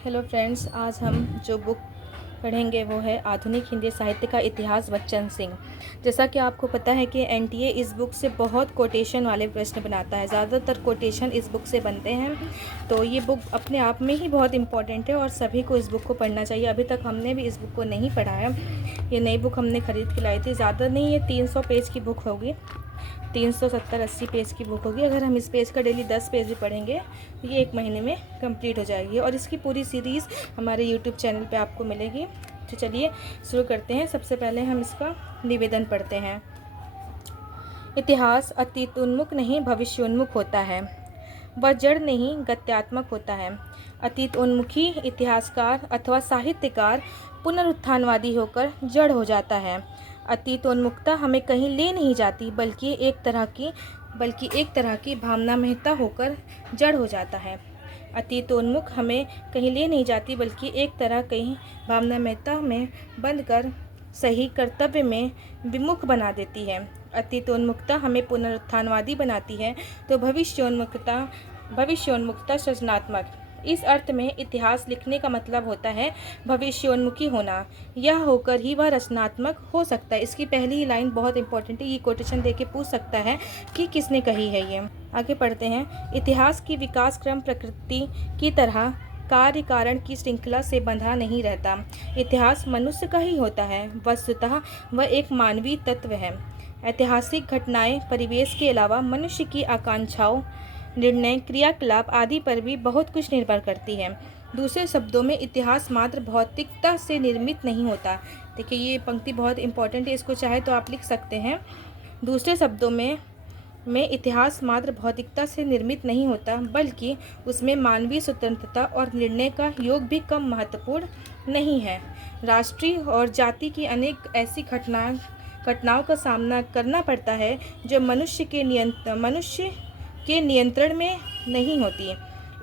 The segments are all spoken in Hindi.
हेलो फ्रेंड्स, आज हम जो बुक पढ़ेंगे वो है आधुनिक हिंदी साहित्य का इतिहास बच्चन सिंह। जैसा कि आपको पता है कि एनटीए इस बुक से बहुत कोटेशन वाले प्रश्न बनाता है। ज़्यादातर कोटेशन इस बुक से बनते हैं, तो ये बुक अपने आप में ही बहुत इम्पॉर्टेंट है और सभी को इस बुक को पढ़ना चाहिए। अभी तक हमने भी इस बुक को नहीं पढ़ा है। ये नई बुक हमने ख़रीद के लाई थी। ज़्यादा नहीं, ये 300 पेज की बुक होगी, 370-80 पेज की बुक होगी। अगर हम इस पेज का डेली 10 पेज भी पढ़ेंगे तो ये 1 महीने में कंप्लीट हो जाएगी और इसकी पूरी सीरीज़ हमारे यूट्यूब चैनल पे आपको मिलेगी। तो चलिए शुरू करते हैं। सबसे पहले हम इसका निवेदन पढ़ते हैं। इतिहास अतीतोन्मुख नहीं भविष्योन्मुख होता है, वह जड़ नहीं गत्यात्मक होता है। अतीतोन्मुखी इतिहासकार अथवा साहित्यकार पुनरुत्थानवादी होकर जड़ हो जाता है। अतीतोन्मुखता हमें कहीं ले नहीं जाती, बल्कि एक तरह की भावना महत्ता होकर जड़ हो जाता है। अतीतोन्मुख हमें कहीं ले नहीं जाती, बल्कि एक तरह कहीं भावना महत्ता में बंद कर सही कर्तव्य में विमुख बना देती है। अतीतोन्मुखता हमें पुनरुत्थानवादी बनाती है, तो भविष्योन्मुखता सृजनात्मक। इस अर्थ में इतिहास लिखने का मतलब होता है भविष्योन्मुखी होना। यह होकर ही वह रचनात्मक हो सकता है। इसकी पहली ही लाइन बहुत इंपॉर्टेंट है। ये कोटेशन देके पूछ सकता है कि किसने कही है ये। आगे पढ़ते हैं। इतिहास की विकास क्रम प्रकृति की तरह कार्य कारण की श्रृंखला से बंधा नहीं रहता। इतिहास मनुष्य का ही होता है। वस्तुतः वह एक मानवीय तत्व है। ऐतिहासिक घटनाएं परिवेश के अलावा मनुष्य की आकांक्षाओं, निर्णय, क्रियाकलाप आदि पर भी बहुत कुछ निर्भर करती है। दूसरे शब्दों में इतिहास मात्र भौतिकता से निर्मित नहीं होता। देखिए, ये पंक्ति बहुत इंपॉर्टेंट है, इसको चाहे तो आप लिख सकते हैं। दूसरे शब्दों में इतिहास मात्र भौतिकता से निर्मित नहीं होता, बल्कि उसमें मानवीय स्वतंत्रता और निर्णय का योग भी कम महत्वपूर्ण नहीं है। राष्ट्रीय और जाति की अनेक ऐसी घटनाओं का सामना करना पड़ता है जो मनुष्य के नियंत्रण में नहीं होती।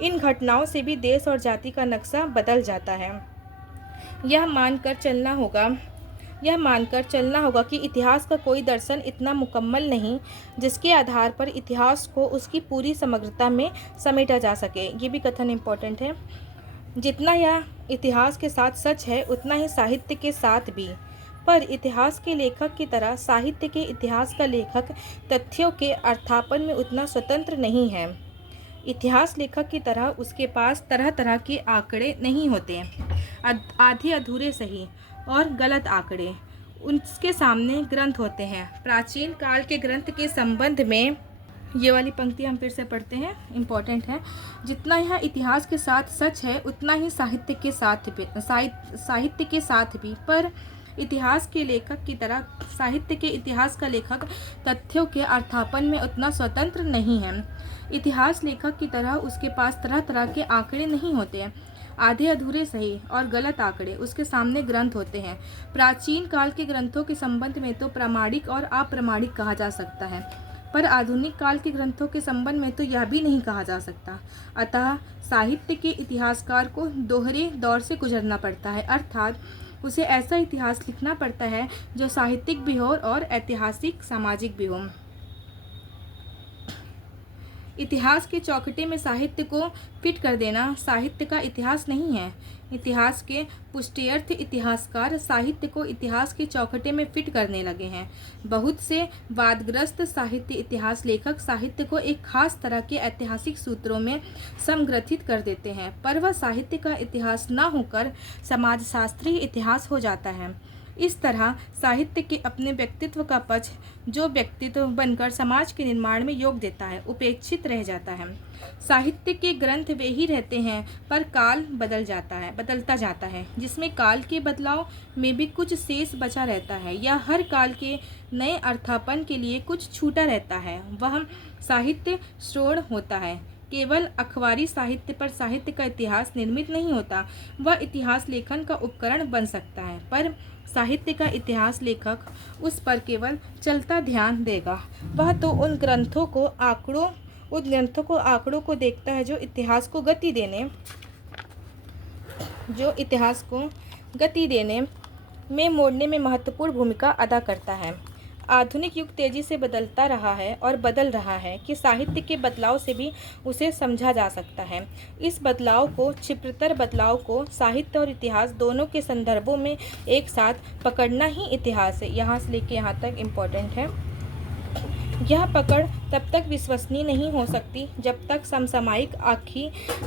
इन घटनाओं से भी देश और जाति का नक्शा बदल जाता है। यह मानकर चलना होगा कि इतिहास का कोई दर्शन इतना मुकम्मल नहीं जिसके आधार पर इतिहास को उसकी पूरी समग्रता में समेटा जा सके। ये भी कथन इम्पोर्टेंट है। जितना यह इतिहास के साथ सच है, उतना ही साहित्य के साथ भी। पर इतिहास के लेखक की तरह साहित्य के इतिहास का लेखक तथ्यों के अर्थापन में उतना स्वतंत्र नहीं है। इतिहास लेखक की तरह उसके पास तरह तरह के आंकड़े नहीं होते, आधे अधूरे सही और गलत आंकड़े। उसके सामने ग्रंथ होते हैं। प्राचीन काल के ग्रंथ के संबंध में ये वाली पंक्ति हम फिर से पढ़ते हैं, इम्पॉर्टेंट है। जितना यह इतिहास के साथ सच है, उतना ही साहित्य के साथ भी। पर इतिहास के लेखक की तरह साहित्य के इतिहास का लेखक तथ्यों के अर्थापन में उतना स्वतंत्र नहीं है। इतिहास लेखक की तरह उसके पास तरह तरह के आंकड़े नहीं होते, आधे अधूरे सही और गलत आंकड़े। उसके सामने ग्रंथ होते हैं। प्राचीन काल के ग्रंथों के संबंध में तो प्रामाणिक और अप्रामाणिक कहा जा सकता है, पर आधुनिक काल के ग्रंथों के संबंध में तो यह भी नहीं कहा जा सकता। अतः साहित्य के इतिहासकार को दोहरे दौर से गुजरना पड़ता है, अर्थात उसे ऐसा इतिहास लिखना पड़ता है जो साहित्यिक भी हो और ऐतिहासिक सामाजिक भी हो। इतिहास के चौखटे में साहित्य को फिट कर देना साहित्य का इतिहास नहीं है। इतिहास के पुष्टियर्थ इतिहासकार साहित्य को इतिहास के चौखटे में फिट करने लगे हैं। बहुत से वादग्रस्त साहित्य इतिहास लेखक साहित्य को एक खास तरह के ऐतिहासिक सूत्रों में संग्रथित कर देते हैं, पर वह साहित्य का इतिहास न होकर समाजशास्त्रीय इतिहास हो जाता है। इस तरह साहित्य के अपने व्यक्तित्व का पक्ष, जो व्यक्तित्व बनकर समाज के निर्माण में योग देता है, उपेक्षित रह जाता है। साहित्य के ग्रंथ वे ही रहते हैं, पर काल बदलता जाता है, जिसमें काल के बदलाव में भी कुछ शेष बचा रहता है, या हर काल के नए अर्थापन के लिए कुछ छूटा रहता है। वह साहित्य श्रोण होता है। केवल अखबारी साहित्य पर साहित्य का इतिहास निर्मित नहीं होता, वह इतिहास लेखन का उपकरण बन सकता है, पर साहित्य का इतिहास लेखक उस पर केवल चलता ध्यान देगा। वह तो उन ग्रंथों को आंकड़ों को देखता है जो इतिहास को गति देने में मोड़ने में महत्वपूर्ण भूमिका अदा करता है। आधुनिक युग तेजी से बदलता रहा है और बदल रहा है कि साहित्य के बदलाव से भी उसे समझा जा सकता है। इस बदलाव को, क्षिप्रतर बदलाव को साहित्य और इतिहास दोनों के संदर्भों में एक साथ पकड़ना ही इतिहास है। यहाँ से लेके यहाँ तक इम्पोर्टेंट है। यह पकड़ तब तक विश्वसनीय नहीं हो सकती जब तक समसामयिक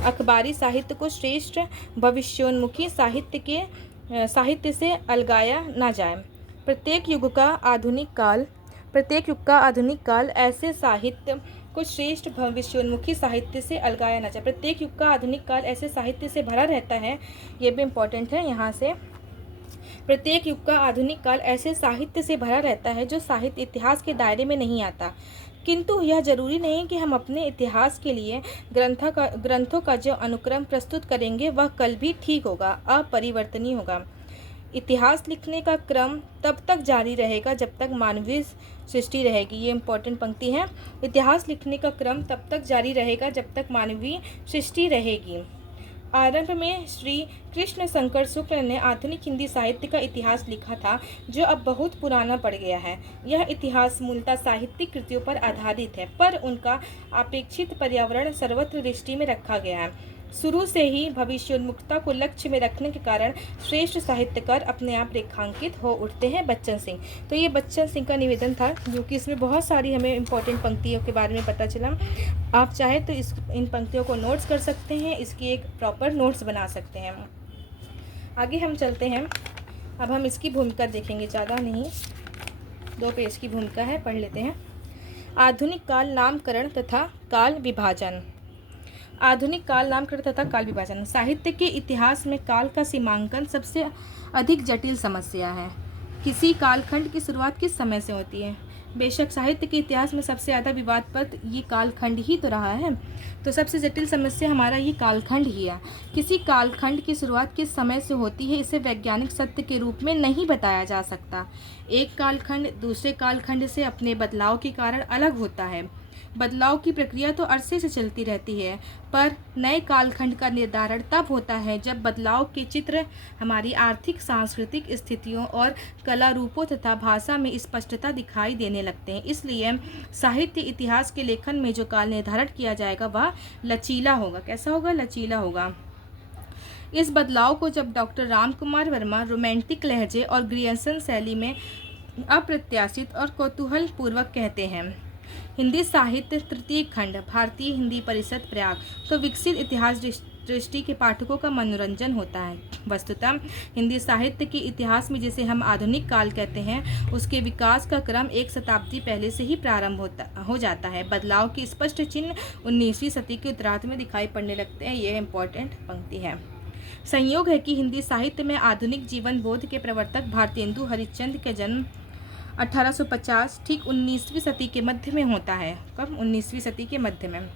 अखबारी साहित्य को श्रेष्ठ भविष्योन्मुखी साहित्य से अलगाया ना जाए। प्रत्येक युग का आधुनिक काल ऐसे साहित्य को श्रेष्ठ भविष्योन्मुखी साहित्य से अलगाया ना जाए। प्रत्येक युग का आधुनिक काल ऐसे साहित्य से भरा रहता है, ये भी इम्पोर्टेंट है। यहाँ से प्रत्येक युग का आधुनिक काल ऐसे साहित्य से भरा रहता है जो साहित्य इतिहास के दायरे में नहीं आता। किंतु यह जरूरी नहीं कि हम अपने इतिहास के लिए ग्रंथों का जो अनुक्रम प्रस्तुत करेंगे वह कल भी ठीक होगा, अपरिवर्तनीय होगा। इतिहास लिखने का क्रम तब तक जारी रहेगा जब तक मानवीय सृष्टि रहेगी। ये इम्पोर्टेंट पंक्ति है। इतिहास लिखने का क्रम तब तक जारी रहेगा जब तक मानवीय सृष्टि रहेगी। आरंभ में श्री कृष्ण शंकर शुक्ल ने आधुनिक हिंदी साहित्य का इतिहास लिखा था, जो अब बहुत पुराना पड़ गया है। यह इतिहास मूलतः साहित्यिक कृतियों पर आधारित है, पर उनका अपेक्षित पर्यावरण सर्वत्र दृष्टि में रखा गया है। शुरू से ही भविष्योन्मुखता को लक्ष्य में रखने के कारण श्रेष्ठ साहित्यकार अपने आप रेखांकित हो उठते हैं। बच्चन सिंह। तो ये बच्चन सिंह का निवेदन था, जो कि इसमें बहुत सारी हमें इम्पोर्टेंट पंक्तियों के बारे में पता चला। आप चाहे तो इन पंक्तियों को नोट्स कर सकते हैं, इसकी एक प्रॉपर नोट्स बना सकते हैं। आगे हम चलते हैं। अब हम इसकी भूमिका देखेंगे, ज़्यादा नहीं, 2 पेज की भूमिका है, पढ़ लेते हैं। आधुनिक काल नामकरण तथा काल विभाजन। आधुनिक काल नामकरण तथा काल विभाजन। साहित्य के इतिहास में काल का सीमांकन सबसे अधिक जटिल समस्या है। किसी कालखंड की शुरुआत किस समय से होती है? बेशक साहित्य के इतिहास में सबसे ज़्यादा विवादप्रद ये कालखंड ही तो रहा है, तो सबसे जटिल समस्या हमारा ये कालखंड ही है। किसी कालखंड की शुरुआत किस समय से होती है, इसे वैज्ञानिक सत्य के रूप में नहीं बताया जा सकता। एक कालखंड दूसरे कालखंड से अपने बदलाव के कारण अलग होता है। बदलाव की प्रक्रिया तो अरसे से चलती रहती है, पर नए कालखंड का निर्धारण तब होता है जब बदलाव के चित्र हमारी आर्थिक, सांस्कृतिक स्थितियों और कला रूपों तथा भाषा में स्पष्टता दिखाई देने लगते हैं। इसलिए साहित्य इतिहास के लेखन में जो काल निर्धारण किया जाएगा वह लचीला होगा। कैसा होगा? लचीला होगा। इस बदलाव को जब डॉक्टर रामकुमार वर्मा रोमांटिक लहजे और ग्रियर्सन शैली में अप्रत्याशित और कौतूहल पूर्वक कहते हैं, हिंदी साहित्य तृतीय खंड, भारतीय हिंदी परिषद, प्रयाग, तो विकसित इतिहास दृष्टि के पाठकों का मनोरंजन होता है। वस्तुतः हिंदी साहित्य के इतिहास में जिसे हम आधुनिक काल कहते हैं, उसके विकास का क्रम 1 शताब्दी पहले से ही प्रारंभ हो जाता है। बदलाव के स्पष्ट चिन्ह 19वीं सदी के उत्तरार्ध में दिखाई पड़ने लगते हैं। यह इम्पोर्टेंट पंक्ति है। संयोग है कि हिंदी साहित्य में आधुनिक जीवन बोध के प्रवर्तक भारतेंदु हरिश्चंद्र का जन्म 1850 ठीक 19वीं सदी के मध्य में होता है। कब? 19वीं सदी के मध्य में।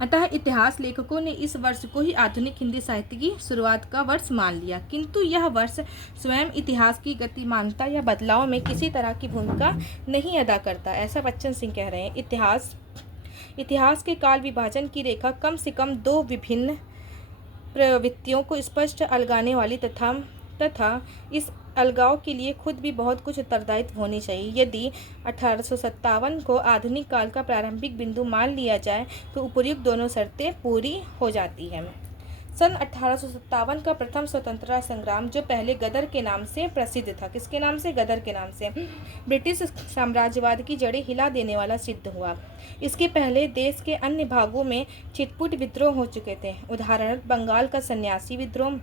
अतः इतिहास लेखकों ने इस वर्ष को ही आधुनिक हिंदी साहित्य की शुरुआत का वर्ष मान लिया, किंतु यह वर्ष स्वयं इतिहास की गतिमानता या बदलाव में किसी तरह की भूमिका नहीं अदा करता, ऐसा बच्चन सिंह कह रहे हैं। इतिहास के काल विभाजन की रेखा कम से कम 2 विभिन्न प्रवृत्तियों को स्पष्ट अलगाने वाली तथा इस अलगाव के लिए खुद भी बहुत कुछ उत्तरदायित्व होनी चाहिए। यदि 1857 को आधुनिक काल का प्रारंभिक बिंदु मान लिया जाए तो उपर्युक्त दोनों शर्तें पूरी हो जाती हैं। सन 1857 का प्रथम स्वतंत्रता संग्राम, जो पहले गदर के नाम से प्रसिद्ध था, किसके नाम से? गदर के नाम से, ब्रिटिश साम्राज्यवाद की जड़ें हिला देने वाला सिद्ध हुआ। इसके पहले देश के अन्य भागों में छिटपुट विद्रोह हो चुके थे। उदाहरण बंगाल का सन्यासी विद्रोह,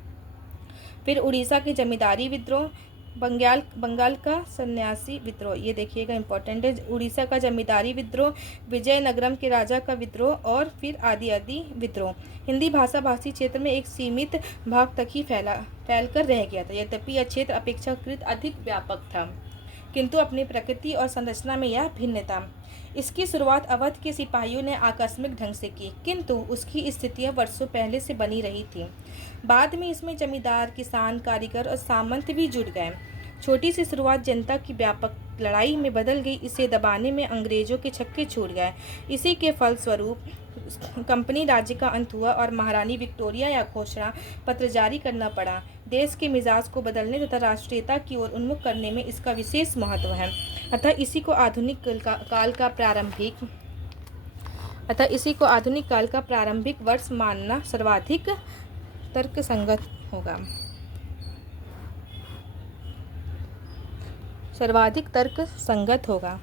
फिर उड़ीसा के जमींदारी विद्रोह, बंगाल का सन्यासी विद्रोह, ये देखिएगा इंपॉर्टेंट है, उड़ीसा का जमींदारी विद्रोह, विजयनगरम के राजा का विद्रोह और फिर आदि विद्रोह। हिंदी भाषा भाषी क्षेत्र में एक सीमित भाग तक ही फैलकर रह गया था। यद्यपि यह क्षेत्र अपेक्षाकृत अधिक व्यापक था, किंतु अपनी प्रकृति और संरचना में यह भिन्न था। इसकी शुरुआत अवध के सिपाहियों ने आकस्मिक ढंग से की, किंतु उसकी स्थितियां वर्षों पहले से बनी रही थी। बाद में इसमें जमींदार, किसान, कारीगर और सामंत भी जुट गए। छोटी सी शुरुआत जनता की व्यापक लड़ाई में बदल गई। इसे दबाने में अंग्रेजों के छक्के छूट गए। इसी के फलस्वरूप कंपनी राज्य का अंत हुआ और महारानी विक्टोरिया या घोषणा पत्र जारी करना पड़ा। देश के मिजाज को बदलने तथा राष्ट्रीयता की ओर उन्मुख करने में इसका विशेष महत्व है। अतः इसी को आधुनिक काल का प्रारंभिक वर्ष मानना सर्वाधिक तर्कसंगत होगा।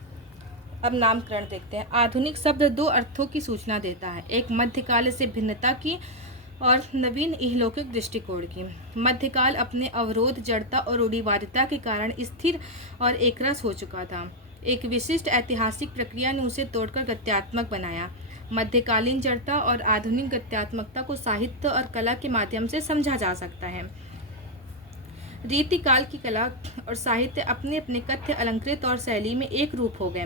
अब नामकरण देखते हैं। आधुनिक शब्द दो अर्थों की सूचना देता है, एक मध्यकाल से भिन्नता की और नवीन इहलौकिक दृष्टिकोण की। मध्यकाल अपने अवरोध, जड़ता और रूढ़िवादिता के कारण स्थिर और एकरस हो चुका था। एक विशिष्ट ऐतिहासिक प्रक्रिया ने उसे तोड़कर गत्यात्मक बनाया। मध्यकालीन जड़ता और आधुनिक गत्यात्मकता को साहित्य और कला के माध्यम से समझा जा सकता है। रीतिकाल की कला और साहित्य अपने अपने कथ्य, अलंकृत और शैली में एक रूप हो गए।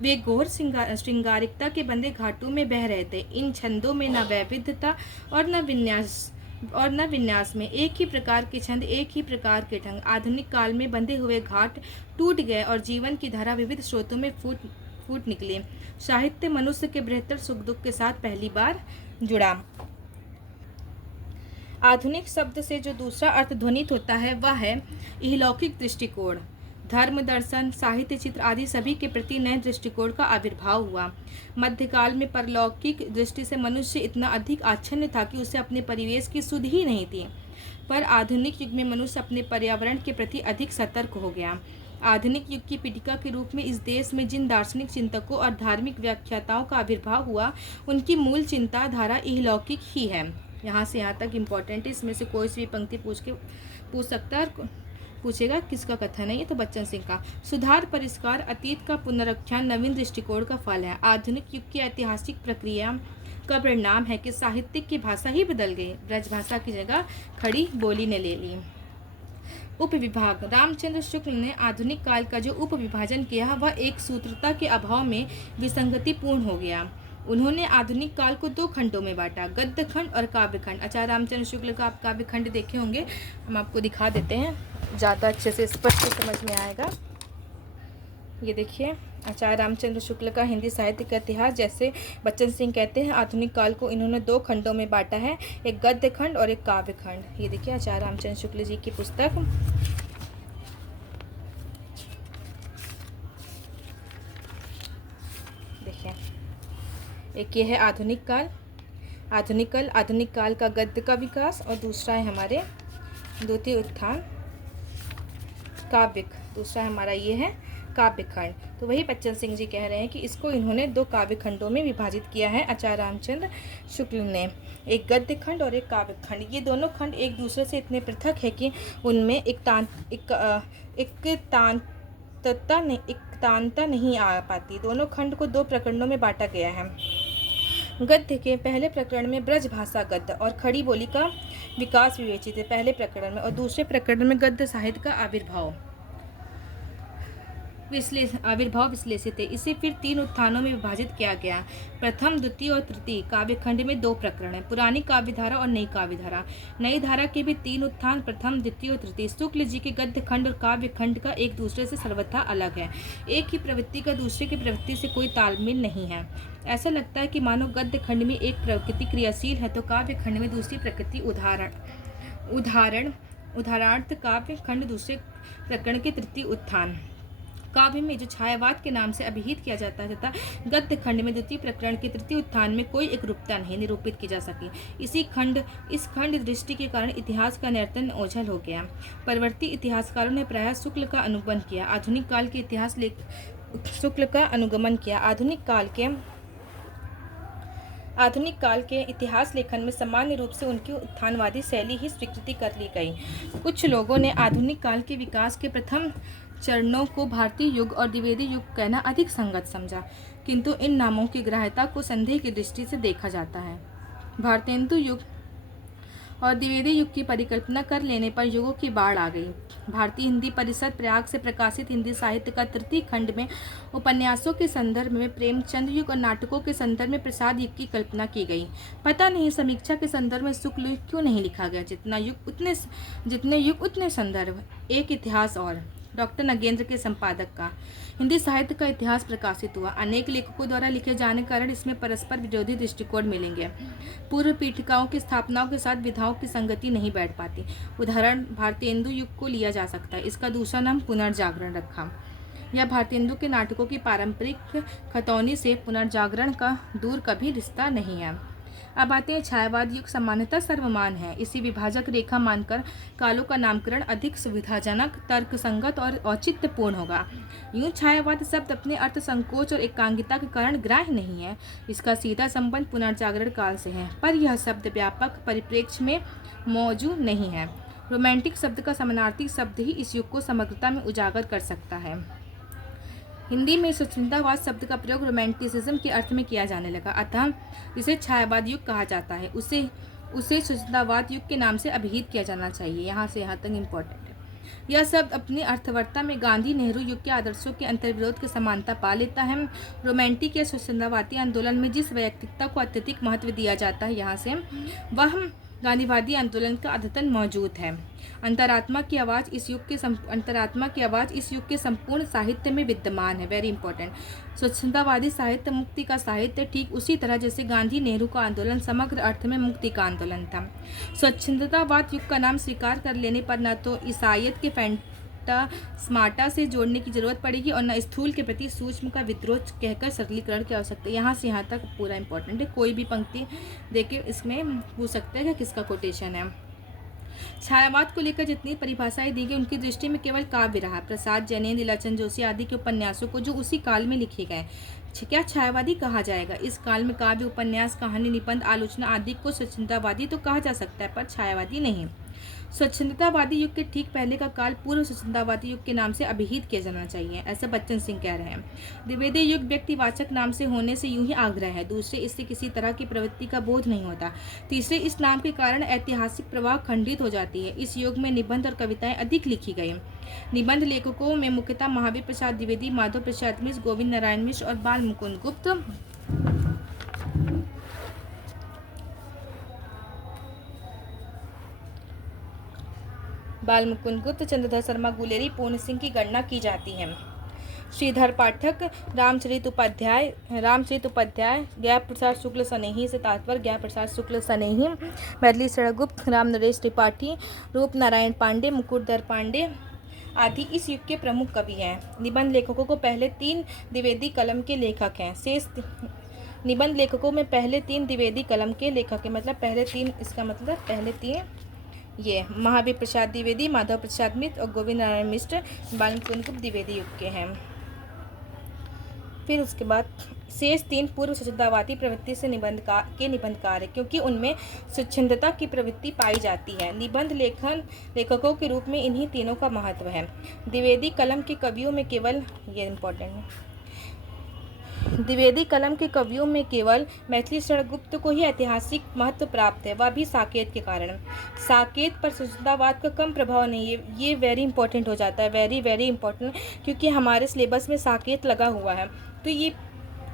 वे घोर श्रृंगारिकता के बंधे घाटों में बह रहे थे। इन छंदों में न वैविध्यता और न विन्यास में एक ही प्रकार के छंद, एक ही प्रकार के ढंग। आधुनिक काल में बंधे हुए घाट टूट गए और जीवन की धारा विविध स्रोतों में फूट निकली। साहित्य मनुष्य के बेहतर सुख दुख के साथ पहली बार जुड़ा। आधुनिक शब्द से जो दूसरा अर्थ ध्वनित होता है वह है इहलौकिक दृष्टिकोण। धर्म, दर्शन, साहित्य, चित्र आदि सभी के प्रति नए दृष्टिकोण का आविर्भाव हुआ। मध्यकाल में परलौकिक दृष्टि से मनुष्य इतना अधिक आच्छन्न था कि उसे अपने परिवेश की सुध ही नहीं थी। पर आधुनिक युग में मनुष्य अपने पर्यावरण के प्रति अधिक सतर्क हो गया। आधुनिक युग की पीठिका के रूप में इस देश में जिन दार्शनिक चिंतकों और धार्मिक व्याख्याताओं का आविर्भाव हुआ, उनकी मूल चिंताधारा इहलौकिक ही है। यहाँ से यहाँ तक इम्पोर्टेंट है। इसमें से कोई सी भी पंक्ति पूछ सकता है और पूछेगा किसका कथन है ये, तो बच्चन सिंह का। सुधार, परिष्कार, अतीत का पुनरुत्थान नवीन दृष्टिकोण का फल है। आधुनिक युग की ऐतिहासिक प्रक्रिया का परिणाम है कि साहित्य की भाषा ही बदल गई। ब्रजभाषा की जगह खड़ी बोली ने ले ली। उपविभाग। रामचंद्र शुक्ल ने आधुनिक काल का जो उपविभाजन किया वह एक सूत्रता के अभाव में विसंगतिपूर्ण हो गया। उन्होंने आधुनिक काल को दो खंडों में बांटा, गद्य खंड और काव्य खंड। आचार्य रामचंद्र शुक्ल का आप काव्य खंड देखे होंगे, हम आपको दिखा देते हैं, ज़्यादा अच्छे से स्पष्ट समझ में आएगा। ये देखिए, आचार्य रामचंद्र शुक्ल का हिंदी साहित्य का इतिहास, जैसे बच्चन सिंह कहते हैं, आधुनिक काल को इन्होंने दो खंडों में बांटा है, एक गद्य खंड और एक काव्य खंड। ये देखिए आचार्य रामचंद्र शुक्ल जी की पुस्तक। देखिए, एक ये है आधुनिक काल का गद्य का विकास, और दूसरा है हमारे द्वितीय उत्थान काव्य। दूसरा हमारा ये है काव्य खंड। तो वही बच्चन सिंह जी कह रहे हैं कि इसको इन्होंने दो काव्य खंडों में विभाजित किया है आचार्य रामचंद्र शुक्ल ने, एक गद्य खंड और एक काव्य खंड। ये दोनों खंड एक दूसरे से इतने पृथक है कि उनमें एकतानता नहीं आ पाती। दोनों खंड को दो प्रकरणों में बांटा गया है। गद्य के पहले प्रकरण में ब्रजभाषा गद्य और खड़ी बोली का विकास विवेचित है पहले प्रकरण में, और दूसरे प्रकरण में गद्य साहित्य का आविर्भाव विश्लेषित है। इसे फिर तीन उत्थानों में विभाजित किया गया। प्रथम, द्वितीय और तृतीय काव्य खंड में दो प्रकरण हैं, पुरानी काव्य धारा और नई काव्य धारा। नई धारा के भी तीन उत्थान, प्रथम, द्वितीय और तृतीय। शुक्ल जी के गद्य खंड और काव्य खंड का एक दूसरे से सर्वथा अलग है। एक ही प्रवृत्ति का दूसरे की प्रवृत्ति से कोई तालमेल नहीं है। ऐसा लगता है कि मानो गद्य खंड में एक प्रकृति क्रियाशील है तो काव्य खंड में दूसरी प्रकृति उदाहरणार्थ काव्य खंड दूसरे प्रकरण के तृतीय उत्थान। काव्य में जो छायावाद के नाम से अभिहित किया जाता है तथा गद्य खंड में द्वितीय प्रकरण के तृतीय उत्थान में कोई एकरूपता नहीं निरूपित की जा सकी। इस खंड दृष्टि के कारण इतिहास का नर्तन ओझल हो गया। परवर्ती इतिहासकारों ने प्रायः शुक्ल का अनुगमन किया, आधुनिक काल के इतिहास शुक्ल का अनुगमन किया। आधुनिक काल के इतिहास लेखन में सामान्य रूप से उनकी उत्थानवादी शैली ही स्वीकृति कर ली गई। कुछ लोगों ने आधुनिक काल के विकास के प्रथम चरणों को भारतीय युग और द्विवेदी युग कहना अधिक संगत समझा, किंतु इन नामों की ग्राह्यता को संदेह की दृष्टि से देखा जाता है। भारतेंदु युग और द्विवेदी युग की परिकल्पना कर लेने पर युगों की बाढ़ आ गई। भारतीय हिंदी परिषद प्रयाग से प्रकाशित हिंदी साहित्य का तृतीय खंड में उपन्यासों के संदर्भ में प्रेमचंद युग और नाटकों के संदर्भ में प्रसाद युग की कल्पना की गई। पता नहीं समीक्षा के संदर्भ में शुक्ल युग क्यों नहीं लिखा गया। जितने युग उतने संदर्भ, एक इतिहास और डॉक्टर नगेंद्र के संपादक का। हिंदी साहित्य का इतिहास प्रकाशित हुआ। अनेक लेखकों द्वारा लिखे जाने के कारण इसमें परस्पर विरोधी दृष्टिकोण मिलेंगे। पूर्व पीठिकाओं की स्थापनाओं के साथ विधाओं की संगति नहीं बैठ पाती। उदाहरण भारतेंदु युग को लिया जा सकता है। इसका दूसरा नाम पुनर्जागरण रखा। यह भारतेंदु के नाटकों की पारंपरिक खतौनी से पुनर्जागरण का दूर कभी रिश्ता नहीं है। अब आते हैं छायावाद युग सामान्यतः सर्वमान है। इसी विभाजक रेखा मानकर कालों का नामकरण अधिक सुविधाजनक, तर्कसंगत और औचित्यपूर्ण होगा। यूं छायावाद शब्द अपने अर्थ संकोच और एकांगिता के कारण ग्राह्य नहीं है। इसका सीधा संबंध पुनर्जागरण काल से है, पर यह शब्द व्यापक परिप्रेक्ष्य में मौजूद नहीं है। रोमांटिक शब्द का समानार्थी शब्द ही इस युग को समग्रता में उजागर कर सकता है। हिंदी में स्वच्छंदतावाद शब्द का प्रयोग रोमांटिसिज्म के अर्थ में किया जाने लगा, अतः जिसे छायावाद युग कहा जाता है उसे स्वच्छंदतावाद युग के नाम से अभिहित किया जाना चाहिए। यहाँ से यहाँ तक इम्पोर्टेंट है। यह शब्द अपनी अर्थवत्ता में गांधी नेहरू युग के आदर्शों के अंतर्विरोध की समानता पा लेता है। रोमांटिक या स्वच्छंदतावादी आंदोलन में जिस वैयक्तिकता को अत्यधिक महत्व दिया जाता है, यहाँ से वह गांधीवादी आंदोलन का अद्यतन मौजूद है। अंतरात्मा की आवाज़ इस युग के संपूर्ण साहित्य में विद्यमान है। Very important. स्वच्छंदतावादी साहित्य मुक्ति का साहित्य, ठीक उसी तरह जैसे गांधी नेहरू का आंदोलन समग्र अर्थ में मुक्ति का आंदोलन था। स्वच्छंदतावाद युग का नाम स्वीकार कर लेने पर न तो ईसाइयत के स्मार्टा से जोड़ने की जरूरत पड़ेगी और न स्थूल के प्रति सूक्ष्म का विद्रोह कहकर सरलीकरण की आवश्यकता है। यहाँ से यहाँ तक पूरा इंपॉर्टेंट है। कोई भी पंक्ति देके इसमें पूछ सकते हैं कि किसका कोटेशन है। छायावाद को लेकर जितनी परिभाषाएं दी गई उनकी दृष्टि में केवल काव्य रहा। प्रसाद, जैनेन्द्र, लीलाचंद जोशी आदि के उपन्यासों को जो उसी काल में लिखे गए क्या छायावादी कहा जाएगा? इस काल में काव्य, उपन्यास, कहानी, निबंध, आलोचना आदि को स्वच्छंदतावादी तो कहा जा सकता है, पर छायावादी नहीं। स्वच्छंदतावादी युग के ठीक पहले का काल पूर्व स्वच्छंदतावादी युग के नाम से अभिहित किया जाना चाहिए, ऐसा बच्चन सिंह कह रहे हैं। द्विवेदी युग व्यक्तिवाचक नाम से होने से यूं ही आग्रह है। दूसरे, इससे किसी तरह की प्रवृत्ति का बोध नहीं होता। तीसरे, इस नाम के कारण ऐतिहासिक प्रवाह खंडित हो जाती है। इस युग में निबंध और कविताएं अधिक लिखी गई। निबंध लेखकों में मुख्यतः महावीर प्रसाद द्विवेदी, माधव प्रसाद मिश्र, गोविंद नारायण मिश्र और बाल मुकुंद गुप्त चंद्रधर शर्मा गुलेरी, पूर्ण सिंह की गणना की जाती है। श्रीधर पाठक, रामचरित उपाध्याय, ज्ञान प्रसाद शुक्ल सनेही से तात्पर्य ज्ञान प्रसाद शुक्ल सनेही, मैथिली शरणगुप्त, राम नरेश त्रिपाठी, रूप नारायण पांडे, मुकुटधर पांडे आदि इस युग के प्रमुख कवि हैं। निबंध लेखकों को पहले 3 द्विवेदी कलम के लेखक हैं। निबंध लेखकों में पहले 3 द्विवेदी कलम के लेखक हैं, मतलब पहले 3, इसका मतलब पहले 3 ये महावीर प्रसाद द्विवेदी, माधव प्रसाद मिश्र और गोविंद नारायण मिश्र बाल मुकुंद गुप्त द्विवेदी युग के हैं। फिर उसके बाद शेष 3 पूर्व स्वच्छंदतावादी प्रवृत्ति से निबंधकार है, क्योंकि उनमें स्वच्छंदता की प्रवृत्ति पाई जाती है। निबंध लेखकों के रूप में इन्हीं तीनों का महत्व है। द्विवेदी कलम के कवियों में केवल ये इम्पोर्टेंट है, द्विवेदी कलम के कवियों में केवल मैथिली शरणगुप्त को ही ऐतिहासिक महत्व प्राप्त है, वह भी साकेत के कारण। साकेत पर स्वच्छंदतावाद का कम प्रभाव नहीं है। ये वेरी इंपॉर्टेंट हो जाता है, वेरी वेरी इंपॉर्टेंट, क्योंकि हमारे सिलेबस में साकेत लगा हुआ है, तो ये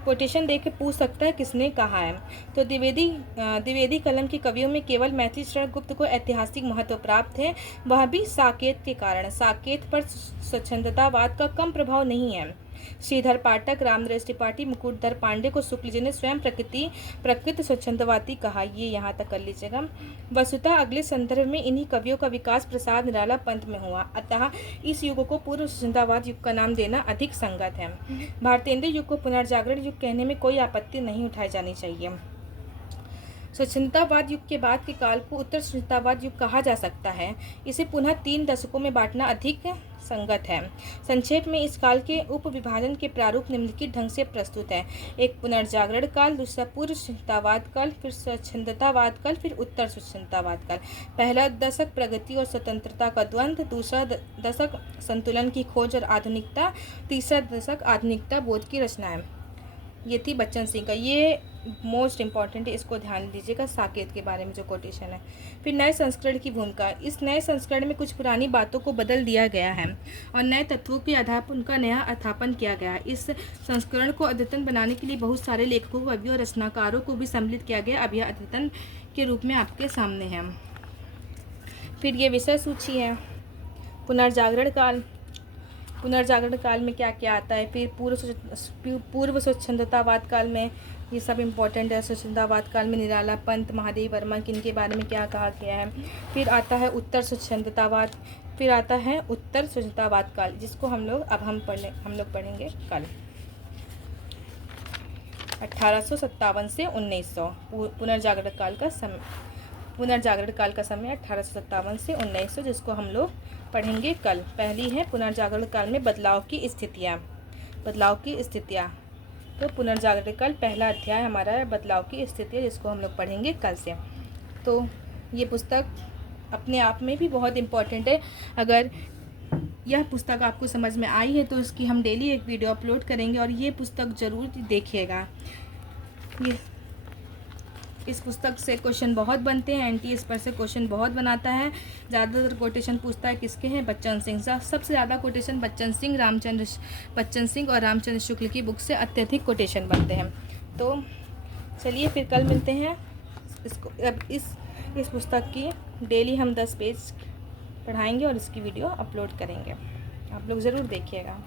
कोटेशन देख के पूछ सकता है किसने कहा है। तो द्विवेदी कलम के कवियों में केवल मैथिली शरणगुप्त को ऐतिहासिक महत्व प्राप्त है, वह भी साकेत के कारण। साकेत पर स्वच्छंदतावाद का कम प्रभाव नहीं है। श्रीधर पाठक, रामनरेश त्रिपाठी, मुकुटधर पांडे को शुक्ल जी ने स्वयं प्रकृत स्वच्छंदवादी कहा। ये यहाँ तक कर लीजिएगा। वस्तुतः अगले संदर्भ में इन्हीं कवियों का विकास प्रसाद निराला पंथ में हुआ, अतः इस युग को पूर्व स्वच्छंदतावाद युग का नाम देना अधिक संगत है। भारतेंदु युग को पुनर्जागरण युग कहने में कोई आपत्ति नहीं उठाई जानी चाहिए। स्वच्छंदतावाद युग के बाद के काल को उत्तर स्वच्छंदतावाद युग कहा जा सकता है। इसे पुनः 3 दशकों में बांटना अधिक संगत है। संक्षेप में इस काल के उप विभाजन के प्रारूप निम्नलिखित ढंग से प्रस्तुत है। एक पुनर्जागरण काल, दूसरा पूर्व स्वच्छंदतावाद काल, फिर स्वच्छंदतावाद काल, फिर उत्तर स्वच्छंदतावाद काल। पहला दशक प्रगति और स्वतंत्रता का द्वंद्व, दूसरा दशक संतुलन की खोज और आधुनिकता, तीसरा दशक आधुनिकता बोध की रचनाएं। ये थी बच्चन सिंह का, ये मोस्ट इम्पॉर्टेंट है, इसको ध्यान दीजिएगा साकेत के बारे में जो कोटेशन है। फिर नए संस्करण की भूमिका। इस नए संस्करण में कुछ पुरानी बातों को बदल दिया गया है और नए तत्वों के आधार पर उनका नया अर्थापन किया गया है। इस संस्करण को अद्यतन बनाने के लिए बहुत सारे लेखकों, कवियों और रचनाकारों को भी सम्मिलित किया गया। अब यह अद्यतन के रूप में आपके सामने है। फिर ये विषय सूची है। पुनर्जागरण काल, पुनर्जागरण काल में क्या क्या आता है, फिर पूर्व स्वच्छंदतावाद काल में, ये सब इम्पोर्टेंट है। स्वच्छंदतावाद काल में निराला पंत, महादेव वर्मा, किनके बारे में क्या कहा गया है। फिर आता है उत्तर स्वच्छंदतावाद, फिर आता है उत्तर स्वच्छंदतावाद काल, जिसको हम लोग पढ़ेंगे कल। 1857 से 1900 पुनर्जागरण काल का समय 1857 से 1900, जिसको हम लोग पढ़ेंगे कल। पहली है पुनर्जागरण काल में बदलाव की स्थितियाँ। तो पुनर्जागरण काल पहला अध्याय हमारा है बदलाव की स्थितियाँ, जिसको हम लोग पढ़ेंगे कल से। तो ये पुस्तक अपने आप में भी बहुत इम्पॉर्टेंट है। अगर यह पुस्तक आपको समझ में आई है तो इसकी हम डेली एक वीडियो अपलोड करेंगे, और ये पुस्तक ज़रूर देखिएगा। ये इस पुस्तक से क्वेश्चन बहुत बनते हैं, एनटीए इस पर से क्वेश्चन बहुत बनाता है। ज़्यादातर कोटेशन पूछता है किसके हैं, बच्चन सिंह। सबसे ज़्यादा कोटेशन बच्चन सिंह और रामचंद्र शुक्ल की बुक से अत्यधिक कोटेशन बनते हैं। तो चलिए फिर कल मिलते हैं। अब इस पुस्तक की डेली हम 10 पेज पढ़ाएंगे और इसकी वीडियो अपलोड करेंगे। आप लोग ज़रूर देखिएगा।